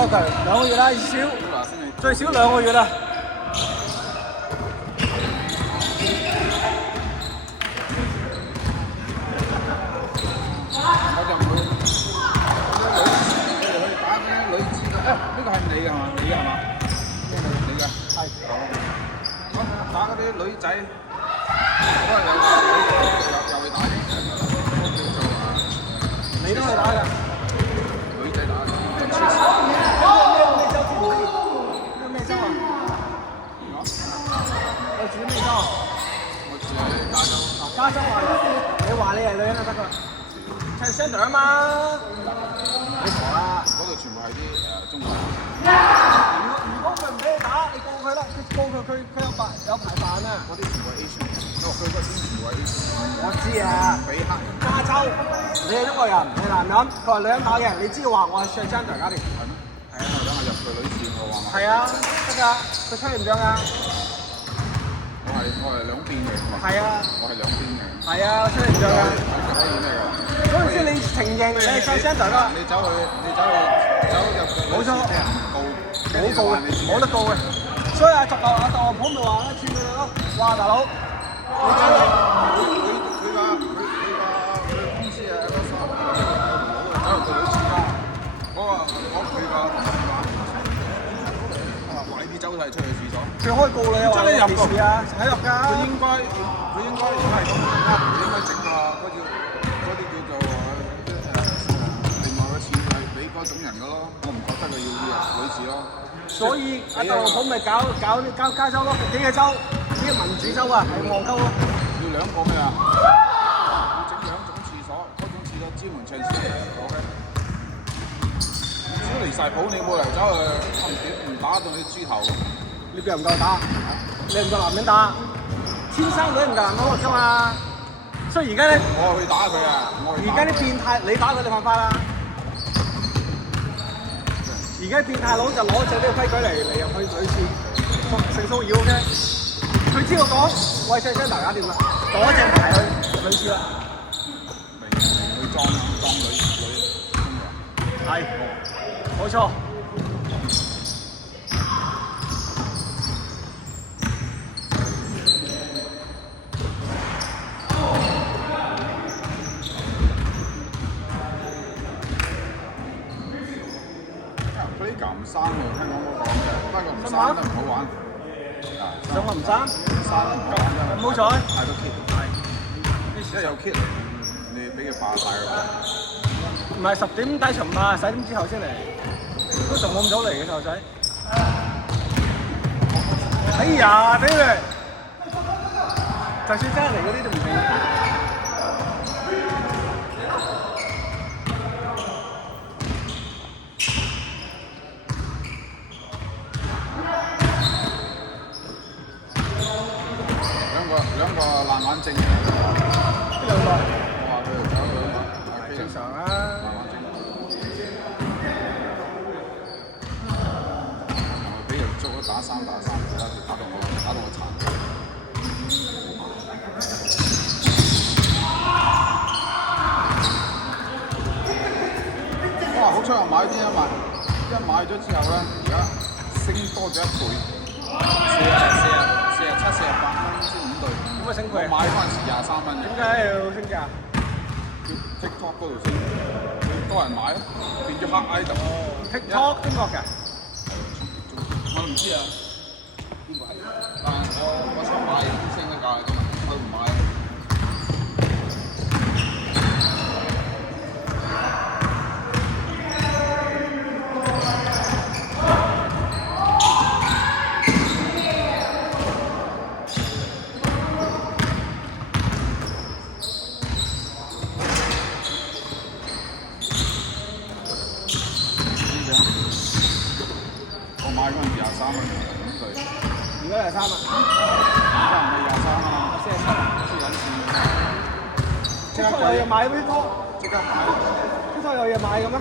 咗佢2個月啦，最少2個月啦。我就唔會可以打嗰啲女子嘅。呢個係你嘅係嘛？你嘅係嘛？你嘅係。我打嗰啲女仔，都係又會打嘅。你都去打㗎？女仔打嘅。咩州啊？我住咩州啊？我住喺加州。加州啊！你話你係女人就得㗎啦。唱 Sander 啊嘛！你傻啦！嗰度全部係啲中國人。如果佢唔俾你打，你告佢啦！佢告佢有排辦啊！嗰啲全部係 Asian，因為佢嗰啲全部係 Asian。我知啊，俾黑人。加州，你係中國人，你係男人，佢話女人打嘅，你知道話我係 Sander 家庭。係咩？係啊，我等我入去女廁我話嘛。係啊，得㗎，佢吹唔漲㗎。我係兩邊嘅。係啊。我係兩邊嘅。係啊，吹唔漲㗎。可以咩㗎？嗰陣時你承認你係 Sander 㗎。你走入冇錯。冇告嘅，冇得告嘅。所以特朗普咪話啦，串佢哋咯，話大佬，你走佢公司啊，走入佢女廁啦。我佢個話你走曬出去廁所。佢開告你啊！真係入過啊，喺入㗎。佢應該如果係咁，佢應該整下嗰啲叫做另外嘅錢係俾嗰種人嘅咯。我唔覺得佢要女廁咯。所以特朗普咪搞加州咯，幾個州，呢個民主州啊，係戇鳩咯。要2個咩啊？要整2種廁所，嗰種廁所專門唱詩嘅。如果離曬譜，你冇嚟走去唔打到你豬頭。你邊人唔夠打？你唔夠男人打，天生女唔夠男人㗎嘛。所以而家咧，我去打佢啊！而家啲變態，你打佢就犯法啦。而家變態佬就攞住呢個規矩嚟入去女廁性騷擾嘅，佢知道講喂Sander搞掂啦，攞正牌去女廁啦。明去裝女。係，冇錯。佢啲唔生喎，聽講我講嘅，不過唔生都唔好玩。上我唔生，生唔好玩真係。唔好彩。太多 kit，一有 kit 你俾佢霸晒㗎。唔係10點底巡嘛，10點之後先嚟，都仲冇咁早嚟嘅細路仔。哎呀，俾佢，就算真係嚟嗰啲都唔俾。兩個爛眼症。邊兩個？我話佢走2個。正常啊。爛眼症。俾人捉咗打3，打到我殘。哇！好彩我買啲一買咗之後咧，而家升多咗1倍，47、48蚊先5對。點解升佢？我買嗰陣時23蚊。點解要升價？TikTok 嗰度先，多人買咯，變咗黑 item。TikTok 邊個㗎？我唔知啊。但係我想買升嘅價，佢唔買。我買嗰陣時23蚊5對。而家23啊？而家唔係23啊47。即刻有嘢買咩多？即刻買。即刻有嘢買嘅咩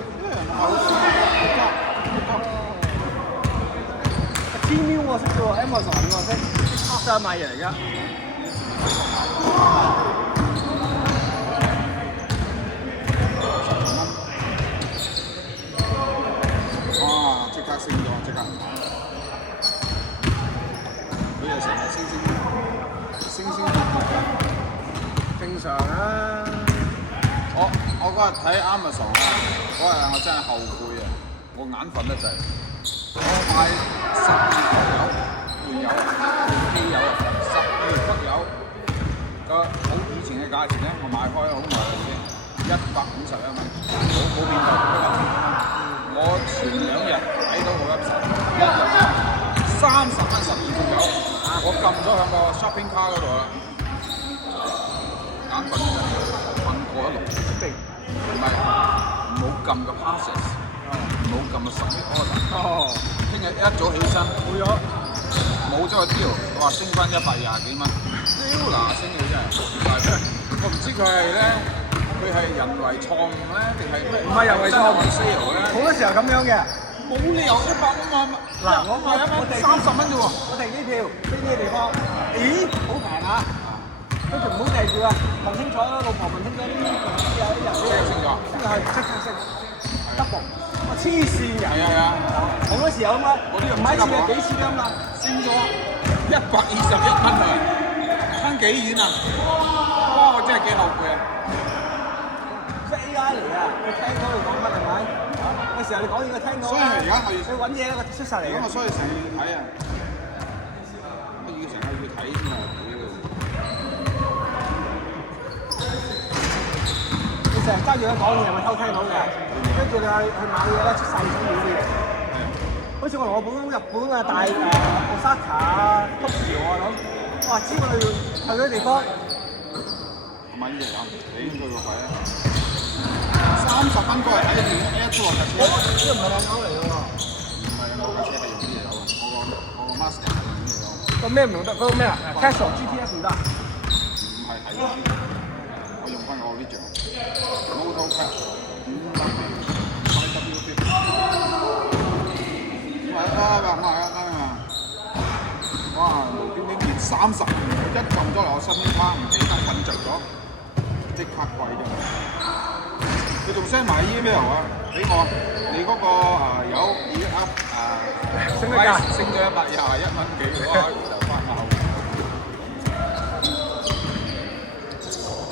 ？Temu 我識啫喎 ，Amazon 我識，即刻買嘢嚟㗎。哇！㗎。佢又成日升跌㗎。正常啊。我嗰日睇 Amazon 啊，嗰日我真係後悔啊！我眼瞓得滯，我買12幅油換油，機油12幅油個好以前嘅價錢咧，我買開好耐啦先，151蚊，冇變過150蚊。我前2日睇到個website，一日30蚊12幅油，我撳咗喺個 shopping cart 嗰度啦，眼瞓瞓過一輪。唔係，唔好撳個 process， 唔好撳個submit order。聽日一早起身，冇咗個 deal，我話升翻120幾蚊，屌嗱升嘅真係，我唔知佢係咧，佢係人為錯誤咧，定係咩？唔係人為錯誤 sale 咧，好多時候咁樣嘅。冇理由100蚊嘛。嗱，我哋30蚊啫喎，我訂機票飛呢個地方，咦，好平啊！跟住唔好訂住啊，問清楚啦，老婆問清楚啲人先升咗，先係即刻升 double， 哇黐線人！係啊，好多時候咁啊，唔係一次係幾次咁嘛，升咗121蚊啊，差幾遠啊！哇，我真係幾後悔啊！即係 AI 嚟啊，佢聽到你講乜係咪？有時候你講嘢佢聽到啦，所以而家我要你揾嘢咧，佢出晒嚟嘅。咁我所以成日要睇啊，乜要成日要睇添啊！你成日揸住佢講嘢，係咪偷聽到嘅？跟住你去買嘢咧，出晒你想要啲嘢。好似我同我本日本啊、Osaka 啊、Tokyo 啊咁，哇！知我哋去嗰啲地方，我買呢隻有，你應該個費啊！30蚊過嚟睇電影 Air 2架車，呢個唔係靚狗嚟嘅喎。唔係我架車係用呢隻油啊！我個 Master 係用呢隻油。個咩唔用得？嗰個咩啊 ？Castle GTS 唔得。唔係睇呢啲，我用翻我呢隻 Moto Cut 5WD。哇！無端端跌30，一撳咗落我身邊卡，唔記得瞓着咗，即刻貴咗。佢仲 send 埋 email 啊，俾我，你嗰個油已經升咗價，升咗121蚊幾，哇！就翻口。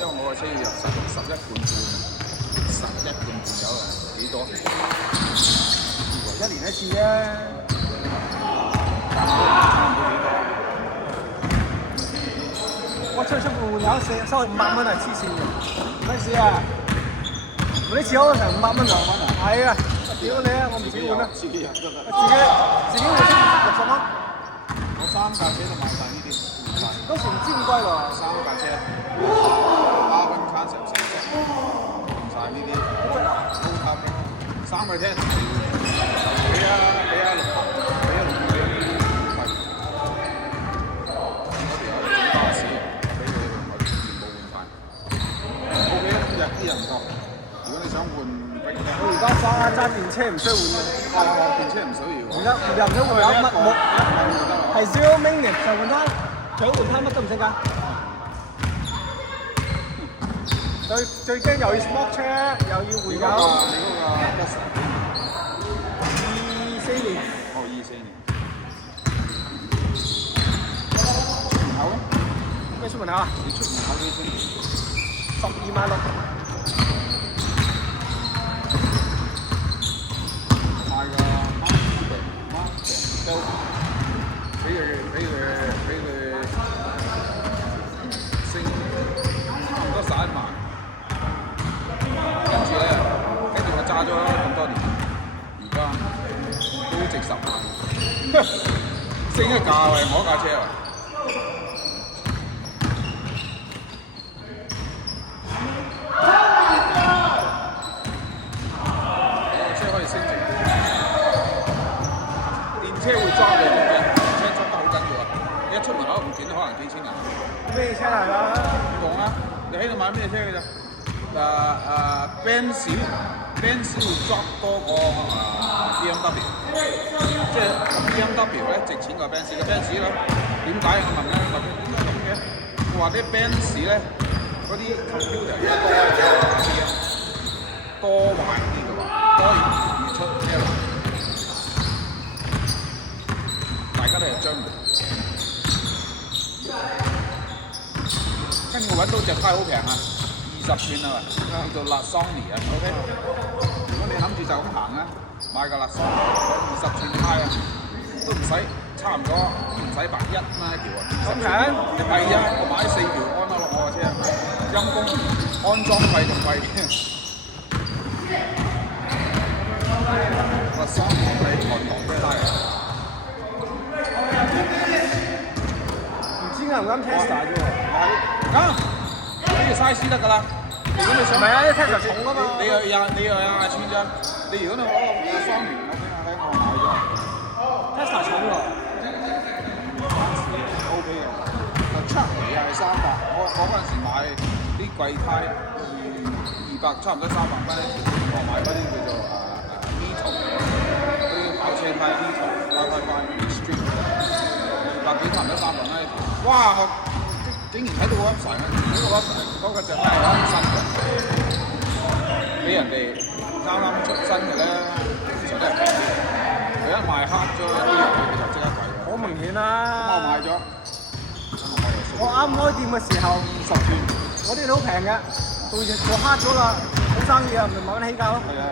因為我個車要入11罐油啊，幾多？1年1次啫。我出換油收500蚊啊，黐線嘅，咩事啊？每次開成500蚊200蚊啊？係啊，屌你啊！我唔自己換啊，自己入得啦。自己換60蚊。我3架車都買晒呢啲，嗰時唔知咁貴喎。3架車，Carbon Concept 成隻，用晒呢啲，高級嘅，3個車，俾啊600，俾啊600。啲人唔多，如果你想換冰咧，我而家揸電車唔需要換嘅。電車唔需要。而家又唔使換油，乜冇，係 zero maintenance 就換胎，想換胎乜都唔使㗎。最驚又要 sport check，又要換油。你嗰個24年。哦，24年。出門口咧？咩出門口啊？你出門口幾錢？12萬6。買個都俾佢升差唔多11萬，跟住我揸咗咁多年，而家都值10萬，升嘅價位我架車啊！車會裝嘅，車裝得好緊要啊！你一出門口唔見，可能幾千銀。咩車嚟㗎？唔同啊！你喺度買咩車嘅啫？Benz 會裝多過BMW， 即係 BMW 咧值錢過 Benz 嘅 Benz 咧，點解我問咧？點解咁嘅？佢話啲 Benz 咧嗰啲 computer 而家多壞啲嘅話，多易出車禍。揾到隻胎好平啊，20寸啊，叫做 Lasoni 啊 ，OK。如果你諗住就咁行啊，買個 Lasoni 20寸胎啊，都唔使差唔多唔使100蚊一條啊。咁平？係啊，我買4條安咗落我個車，陰公安裝費仲貴啲。Lasoni 係韓國嘅胎啊。唔知啱唔啱 Tesla 啫喎？啱，呢條 size 得㗎啦。如果你想，唔係啊，啲 Tesla 重啊嘛。你又有穿啫。你如果你攞個雙面，我俾我買咗。Tesla 重喎。OK 嘅，出嚟又係300。我嗰陣時買啲貴胎200，差唔多300蚊一條。我買嗰啲叫做Nitto，嗰啲跑車胎 Nitto，555 Street，200幾差唔多300蚊一條。哇！我竟然睇到嗰粒神啊！嗰個隻胎係啱新嘅，俾人哋啱啱出新嘅咧，其實都係平啲。佢一賣黑咗一啲人就即刻貴咗。好明顯啦。我買咗，我啱開店嘅時候10寸，我啲都好平嘅，做黑咗啦，好生意啊，咪慢慢起價咯。係啊。